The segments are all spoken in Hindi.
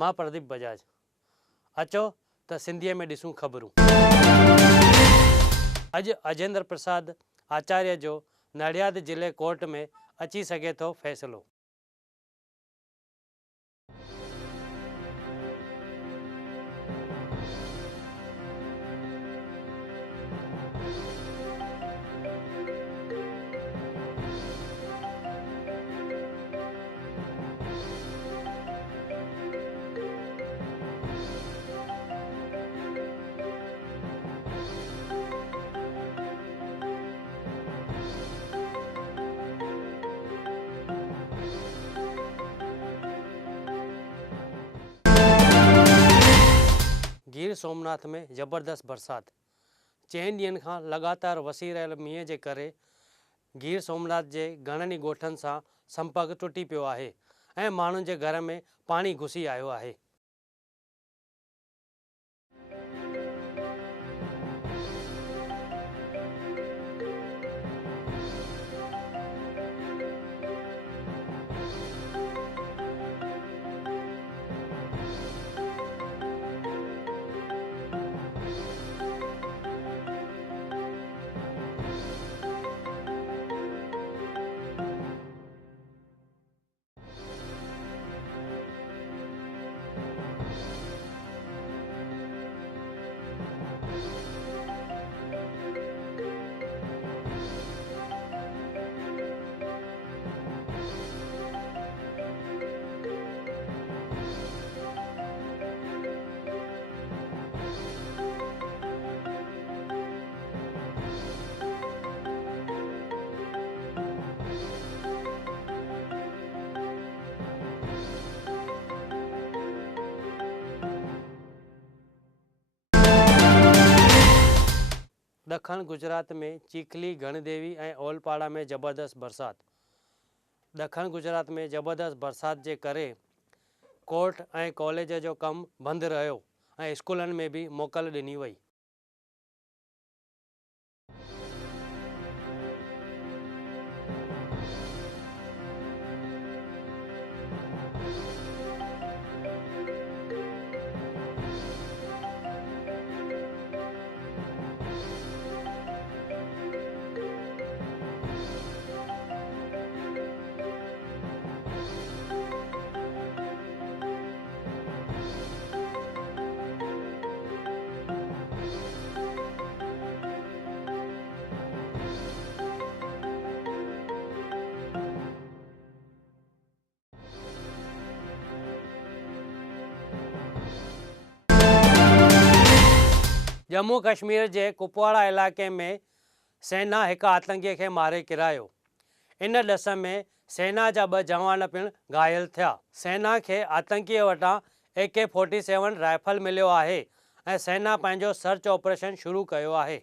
मां प्रदीप बजाज। अचो त सिंधीअ में ॾिसूं ख़बरूं। अॼु अजेंद्र प्रसाद आचार्य जो नडियाद जिले कोर्ट में अची सघे थो फ़ैसिलो। गिर सोमनाथ में ज़बरदस्त बरसात। 4 ॾींहनि खां लगातार वसी रहियल मींहं जे करे गिर सोमनाथ जे घणनि ई ॻोठनि सां संपर्क टुटी पियो आहे ऐं माण्हुनि जे घर में पाणी घुसी आयो आहे। दखण गुजरात में चीखली, गणदेवी ऐं ओलपाड़ा में ज़बरदस्त बरसात। दखण गुजरात में ज़बरदस्त बरसात जे करे कोर्ट ऐं कॉलेज जो कमु बंदि रहियो ऐं स्कूलनि में बि मोकल ॾिनी वई। जम्मू कश्मीर जे कुपवाड़ा इलाइक़े में सेना हिकु आतंकीअ खे मारे किरायो। इन ॾस में सेना जा 2 जवान पिणु घायल थिया। सेना खे आतंकीअ वटां AK-47 राइफल मिलियो आहे ऐं सेना पंहिंजो सर्च ऑपरेशन शुरू कयो आहे।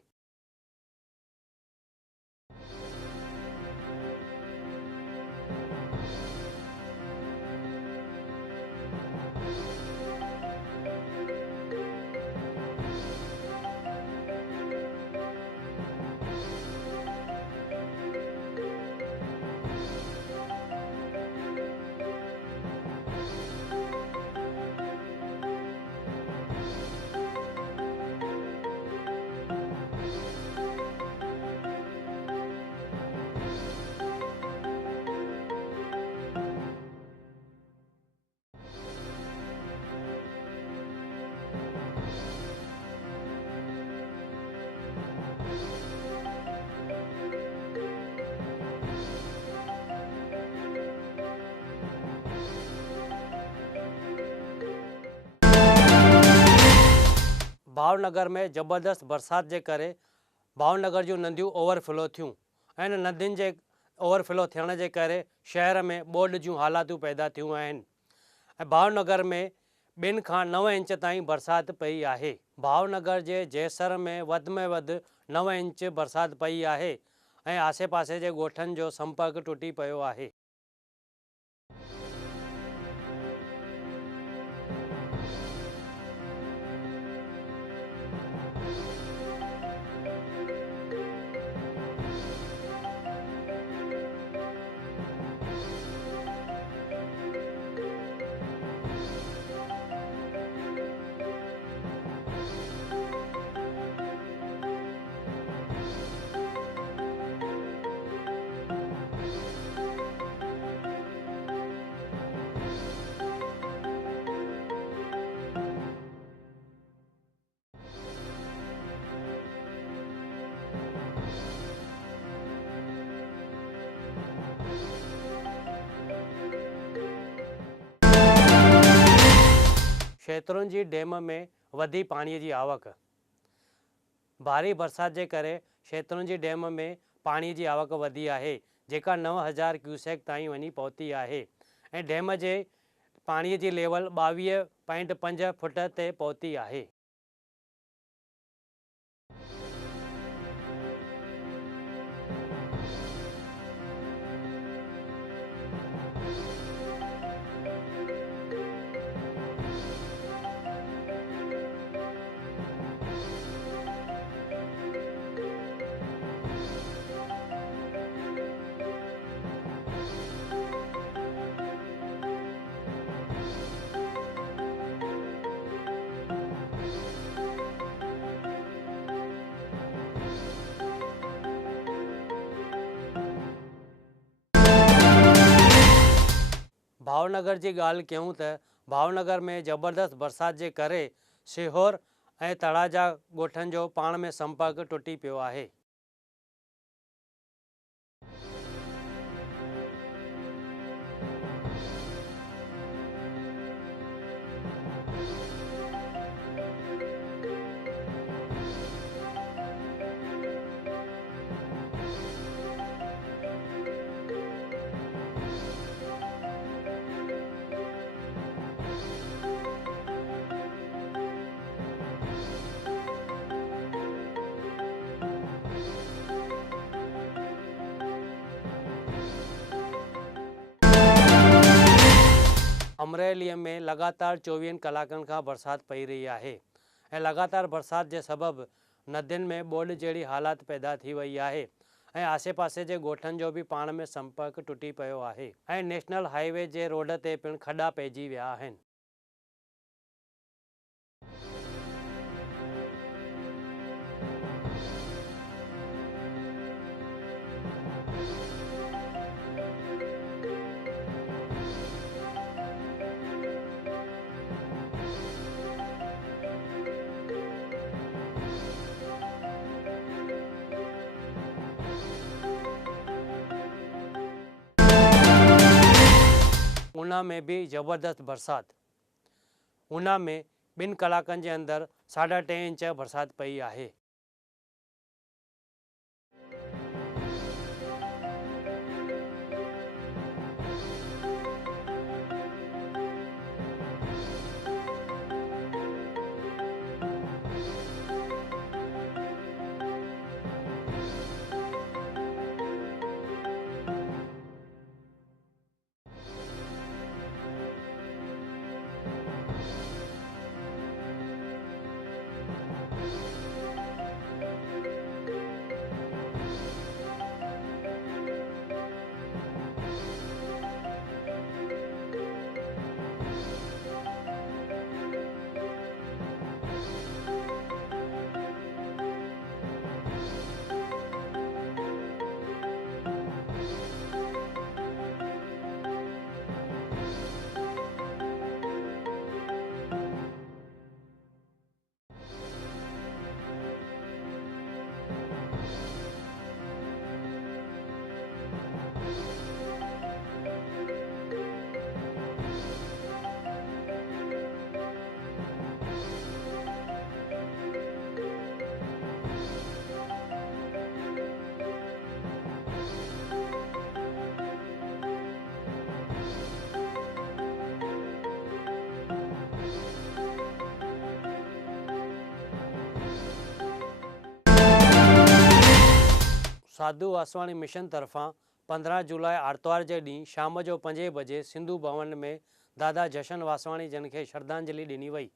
भावनगर में ज़बरदस्त बरसात जे करे भावनगर जूं नदियूं ओवरफ्लो थियूं ऐं नदियुनि जे ओवरफ्लो थियण जे करे शहर में ॿोॾ जूं हालातूं पैदा थियूं आहिनि ऐं भावनगर में 2 खां 9 इंच ताईं बरसाति पई आहे। भावनगर जे जैसर में वधि 9 इंच बरसाति पई आहे ऐं आसे पासे जे ॻोठनि जो संपर्क टुटी पियो आहे। शैतरुंजी डैम में वधी पाणीअ जी आवक। भारी बरसात जे करे शैतरुंजी डैम में पाणीअ जी आवक वधी आहे, जेका 9000 क्यूसेक ताईं वञी पहुती आहे ऐं डैम जे पाणीअ जी लेवल 22.5 फुट ते पहुती आहे। भावनगर जी ॻाल्हि कयूं त भावनगर में ज़बरदस्त बरसात जे करे सीहोर ऐं तळाजा ॻोठनि जो पाण में संपर्क टुटी पियो आहे। अमरेलीअ में लगातार 24 कलाकनि खां बरसात पई रही आहे ऐं लगातार बरसात जे सबबि नदियुनि में ॿोॾि जहिड़ी हालात पैदा थी वई आहे ऐं आसे पासे जे ॻोठनि जो बि पाण में संपर्क टुटी पियो आहे ऐं नेशनल हाईवे जे रोड ते पिणु खॾा पइजी विया आहिनि। ऊना में भी ज़बरदस्त बरसात। ऊना में 2 कलाकनि जे अंदरि 3.5 इंच बरसात पई आहे। साधु वासवाणी मिशन तरफ़ां 15 जुलाई आर्तवार जे ॾींहुं शाम जो 5 बजे सिंधु भवन में दादा जशन वासवाणी जन खे श्रद्धांजलि ॾिनी वई।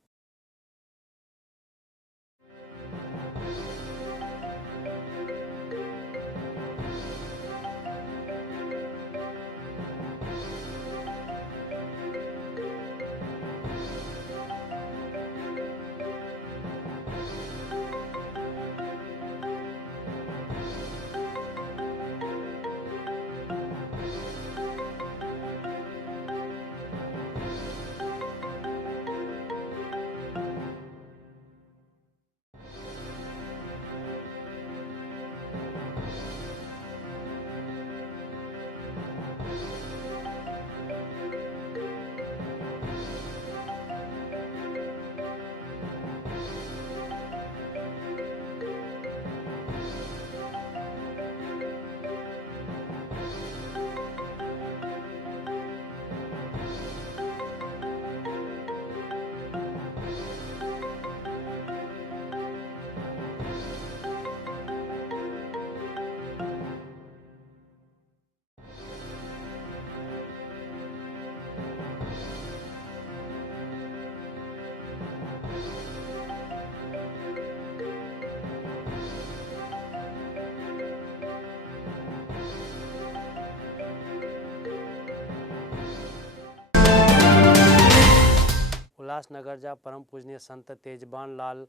उल्हासनगर जा परम पूजनीय संत तेजबान लाल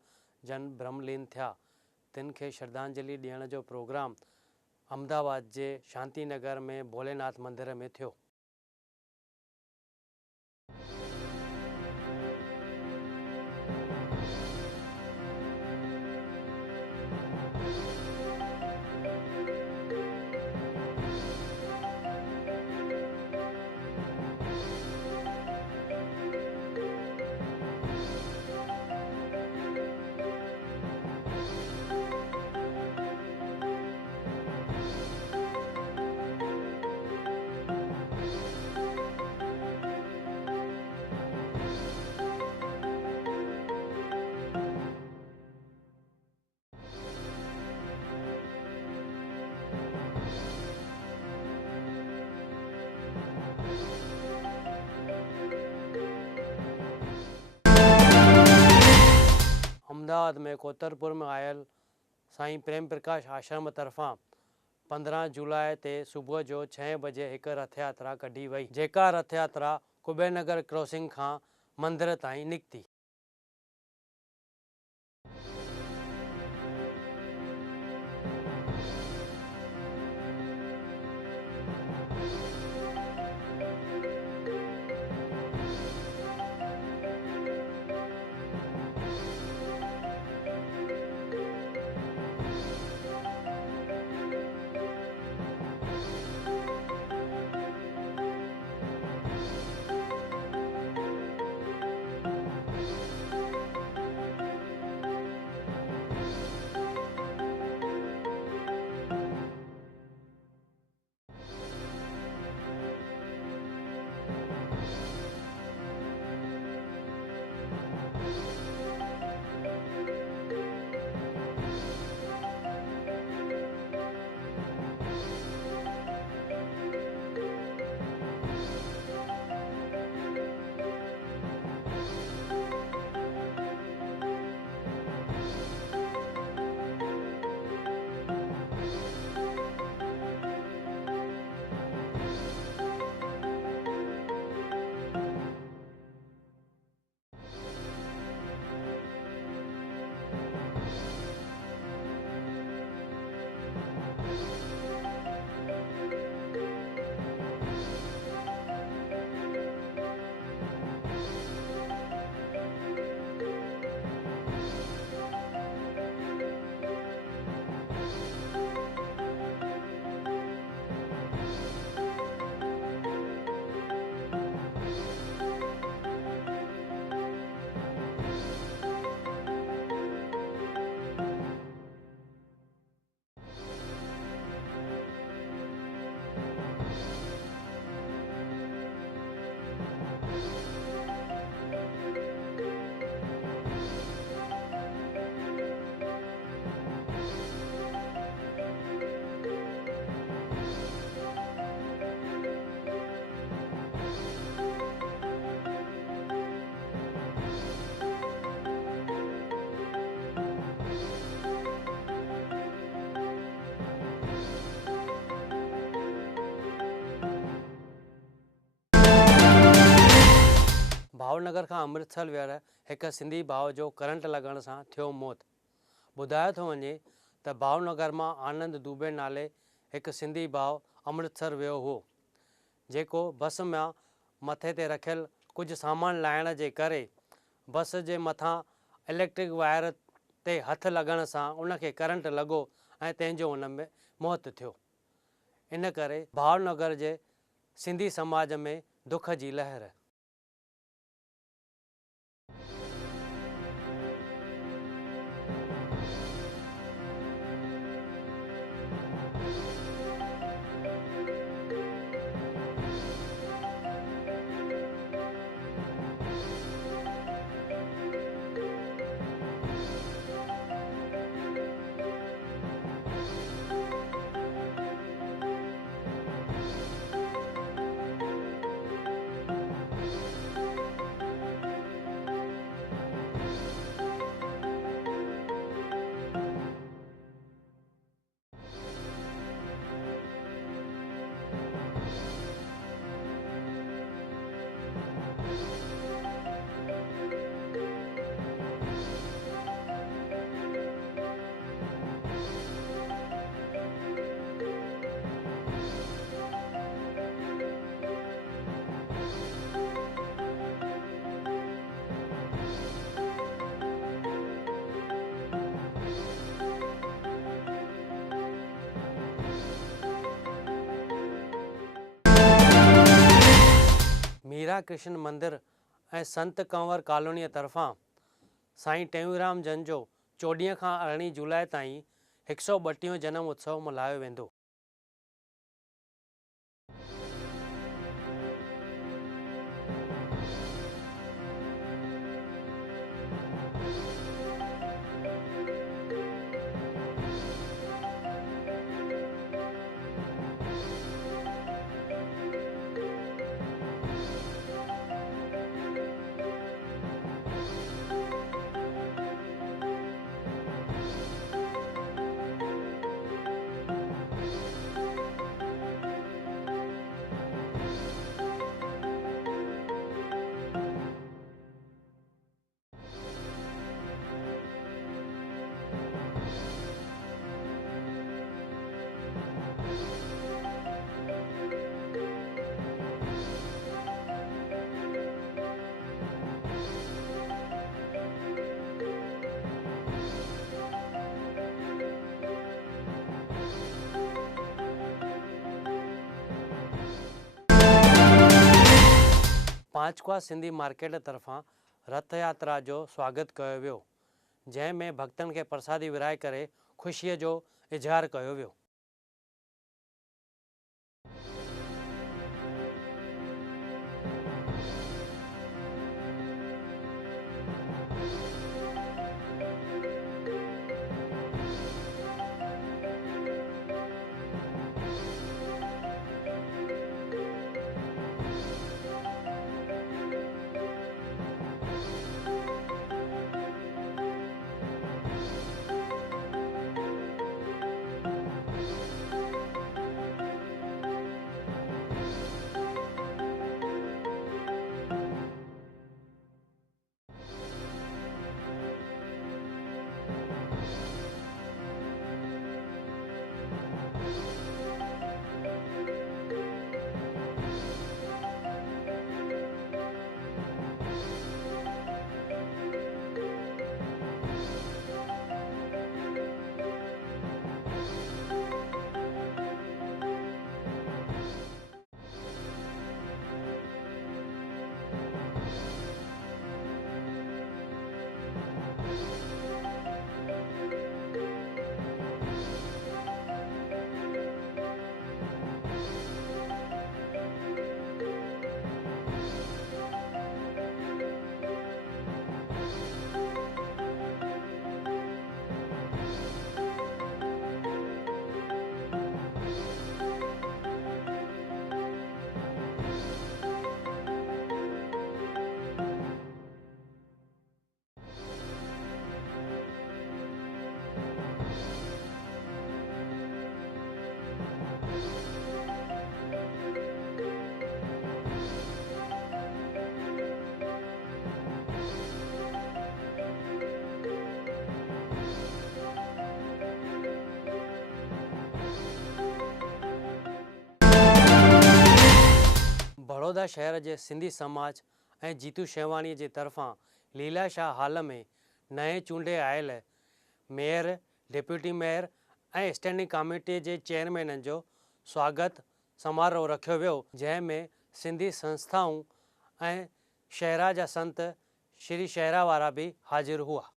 जन ब्रह्मलीन थिया। तिन खे श्रद्धांजलि ॾियण जो प्रोग्राम अहमदाबाद जे शांतिनगर में भोलेनाथ मंदिर में थियो। अहमदाबाद में कोतरपुर में आयल साईं प्रेम प्रकाश आश्रम तरफ़ां 15 जुलाई ते सुबुह जो 6 बजे हिकु रथ यात्रा कढी वई, जेका रथ यात्रा कुबेरनगर क्रॉसिंग खां मंदिर ताईं निकिती। भावनगर खां अमृतसर वियल हिकु सिंधी भाउ जो करंट लॻण सां थियो मौत। ॿुधायो थो वञे त भावनगर मां आनंद दुबे नाले हिकु सिंधी भाउ अमृतसर वियो हो, जेको बस मां मथे ते रखियल कुझु सामान लाहिण जे करे बस जे मथां इलेक्ट्रिक वायर ते हथु लॻण सां उनखे करंट लॻो ऐं तंहिंजो उन में मौत थियो। इन करे भावनगर जे सिंधी समाज में दुख जी लहर। मीरा कृष्ण मंदिर ऐं संत कंवर कॉलोनीअ तरफ़ां साईं टेऊंराम जन जो 14 खां 18 जुलाई ताईं 132 जनम उत्सव मल्हायो वेंदो। पांचवा सिंधी मार्केट तरफ़ां रथ यात्रा जो स्वागत कयो वियो, जंहिं में भक्तनि खे प्रसादी विराए करे ख़ुशीअ जो इज़हार कयो वियो। बड़ौदा शहर के सिंधी समाज ऐं जीतू शेवाणी की तरफां लीलाशाह हाल में नए चूंडे आयल मेयर, डिप्यूटी मेयर ऐं स्टैंडिंग कमेटी के चेयरमैनन जो स्वागत समारोह रखियो वियो, जंहिंमें सिंधी संस्थाऊं ऐं शहरा जा संत श्री शहरा वारा भी हाजिर हुआ।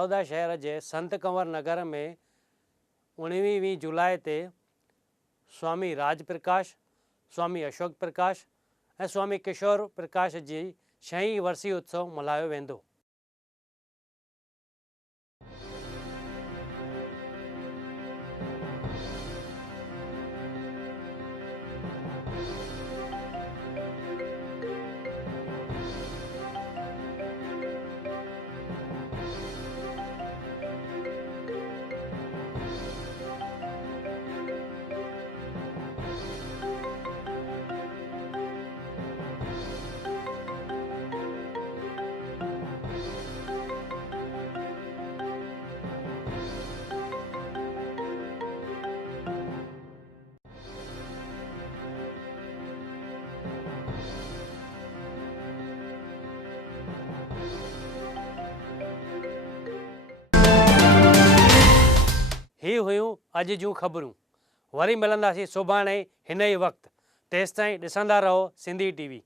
बड़ौदा शहर जे संत कंवर नगर में 19 जुलाई ते स्वामी राज प्रकाश, स्वामी अशोक प्रकाश ऐं स्वामी किशोर प्रकाश जी 6वीं वर्सी उत्सव मल्हायो वेंदो। ही हुयूं अॼु जूं ख़बरूं। वरी मिलंदासीं सुभाणे हिन ई वक़्तु। तेसिताईं ॾिसंदा रहो सिंधी TV।